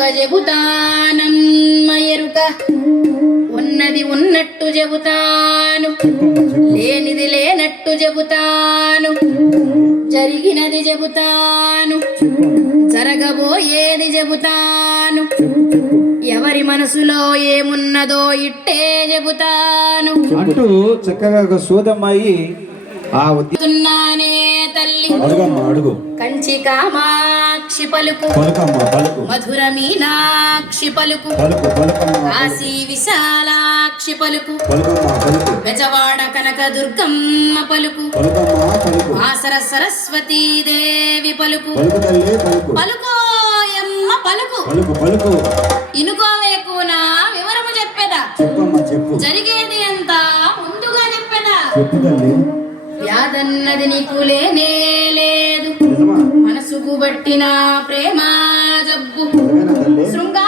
ఎరుక చెబుతానమ్మ ఎరుక ఉన్నది ఉన్నట్టు చెబుతాను లేనిది లేనట్టు చెబుతాను జరిగినది చెబుతాను జరగబోయేది చెబుతాను ఎవరి మనసులో ఏమున్నదో ఇట్టే చెబుతాను అంటూ చక్కగా ఒక సూదమ్మాయి ఆ అడుగమ్మా అడుగు. కంచి కామాక్షి పలుకు. మధుర మీనాక్షి పలుకు. పలుకు పలుకమ్మ కాశీ విశాలాక్షి పలుకు. పలుకమ్మ పలుకు. బెజవాడ కనక దుర్గమ్మ పలుకు. పలుకమ్మ పలుకు. ఆసర సరస్వతీ దేవి పలుకు. పలుకు తల్లి పలుకు. పలుకోయమ్మ పలుకు. పలుకు పలుకు. ఇనుకోవేకునా వివరము చెప్పేదా. చెప్పమ్మ చెప్పు. జరిగేది ఎంత ముందుగా చెప్పేదా. చెప్పు తల్లి. వ్యాధన్నది నీకు లేనే లేదు. మనసుకు బట్టిన ప్రేమ జబ్బు. నిజమేనా